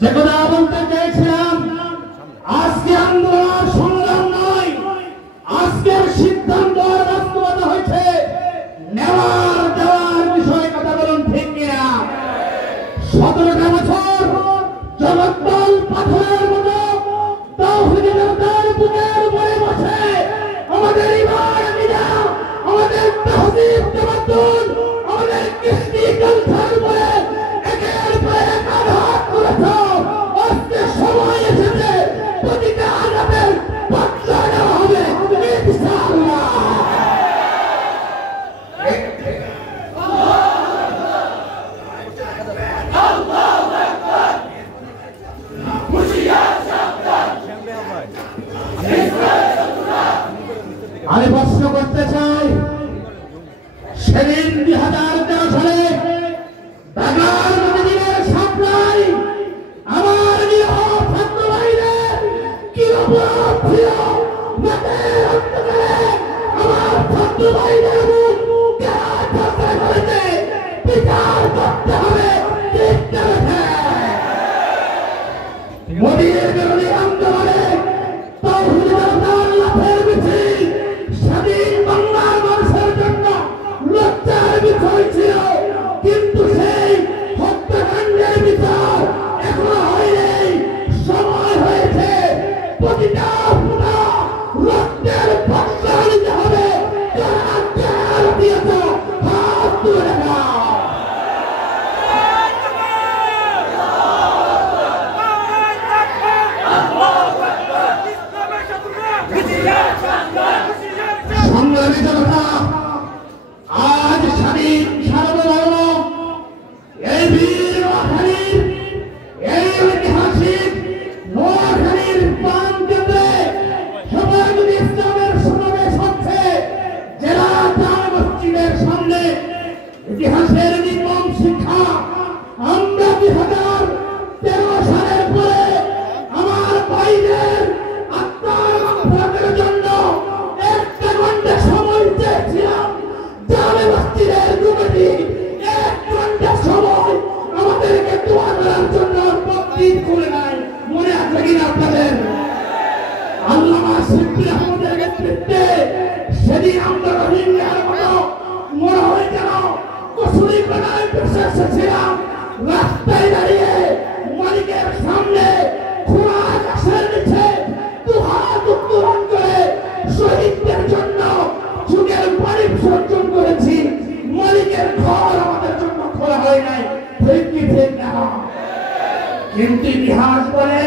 যে কথা বলতে চেয়েছিলাম, আজকে আন্দোলন সংগ্রাম নয়, আজকের সিদ্ধান্ত বাস্তবতা হয়েছে নেওয়ার দেওয়ার বিষয়ে। কথা বলুন ঠিক কিনা? 17টা বছর জগদ্দল পাথরের মতো তাওহীদের জনতার বুকের উপরে বসে আমাদের ইমান আকিদা, আমাদের তাহযীব তামাদ্দুন, আমাদের কৃষ্টি কালচার বলে একের পর এক আঘাত করেছে। আজকে সময় এসেছে প্রতিটা আঘাতের বদলা নেওয়া হবে ইনশাআল্লাহ। আমি প্রশ্ন করতে চাই, সেদিন 2013 সালে ঢাকার নদীর সাপ্লাই আমার নিরহ ছাত্র ভাইদের কি অপরাধ ছিল? মাঠের অন্ধকারে আমার ছাত্র ভাইদের মুখ কাটা করেছে, বিচার করতে হবে। ঠিক করেছে। মোদীর বিরোধী আন্দোলনে তাওহীদের জনতার লাফের মিছিল স্বাধীন বাংলার মানুষের জন্য লজ্জার বিষয় ছিল, কিন্তু সেই হত্যাকাণ্ডের বিচার এখনো হয়নি। সময় হয়েছে প্রতিটা ফোঁটা রক্তের বদলা নিতে হবে। যারা জেল দিয়েছ হাত তুলে দাও। সংগ্রামী জনতা, আজ স্বাধীন সার্বভৌম এই বীর নোয়াখালীর, এই ঐতিহাসিক নোয়াখালীর প্রাণকেন্দ্রে হেফাজতে ইসলামের সমাবেশ হচ্ছে। জেলা জামে মসজিদের সামনে ইতিহাসের নির্মম শিক্ষা। আমরা 2013 সালের পরে আমার ভাইদের আত্মার মাগফিরাতের জন্য একটা ঘন্টা সময় চেয়েছিলাম। জামে মসজিদের কমিটি 1 ঘন্টা সময় আমাদেরকে দোয়া করার জন্য প্রতিদিন করে নাই। মনে আছে কিনা আপনাদের? আল্লামা শিবলী আহমদের নেতৃত্বে সেদিন আমরা রোহিঙ্গার মতো মনে হয় যেন কসুরি কণায় বসে এসেছিলাম। রাস্তায় দাঁড়িয়ে মালিকের সামনে খোলা আকাশের নিচে দুহাত উত্তোলন করে শহীদদের জন্য যুগের পানি বিসর্জন করেছি। মালিকের ঘর আমাদের জন্য খোলা হয় নাই। ঠিক কি ঠিক না? কিন্তু ইতিহাস বলে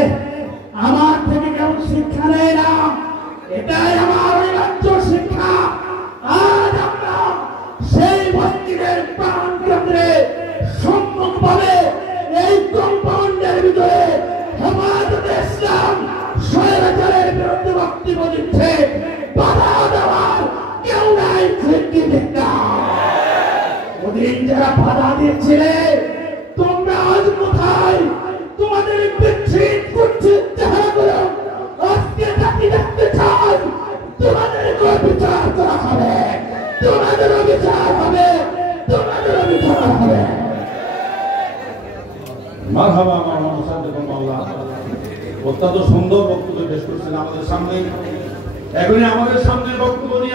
আমার থেকে কেউ শিক্ষা নেয় না। এটাই আমার ঐতিহ্য শিক্ষা। আজ আমরা সেই মসজিদের প্রাণ কেন্দ্রে সম্মুখভাবে এই কম্পাউন্ডের ভিতরে হেফাজতে ইসলাম স্বৈরাচারের বিরুদ্ধে বক্তব্য দিচ্ছে। বাধা দেওয়ার কেউ নাই। ঠিক কি ঠিক না? ওদিন যারা বাধা দিচ্ছিলে তোমরা আজ কোথায়? তোমাদের বিচ্ছিন্ন কুচ্ছিত চেহারাগুলো আজকে জাতি দেখতে চাই। তোমাদেরকে বিচার করা হবে, তোমাদেরও বিচার হবে, তোমাদেরও বিচার হবে। মারহাবা মাওলানা মুসাদ্দিকুল মাওলা। অত্যন্ত সুন্দর বক্তব্য পেশ করেছেন আমাদের সামনে। এখনই আমাদের সামনে বক্তব্য নিয়ে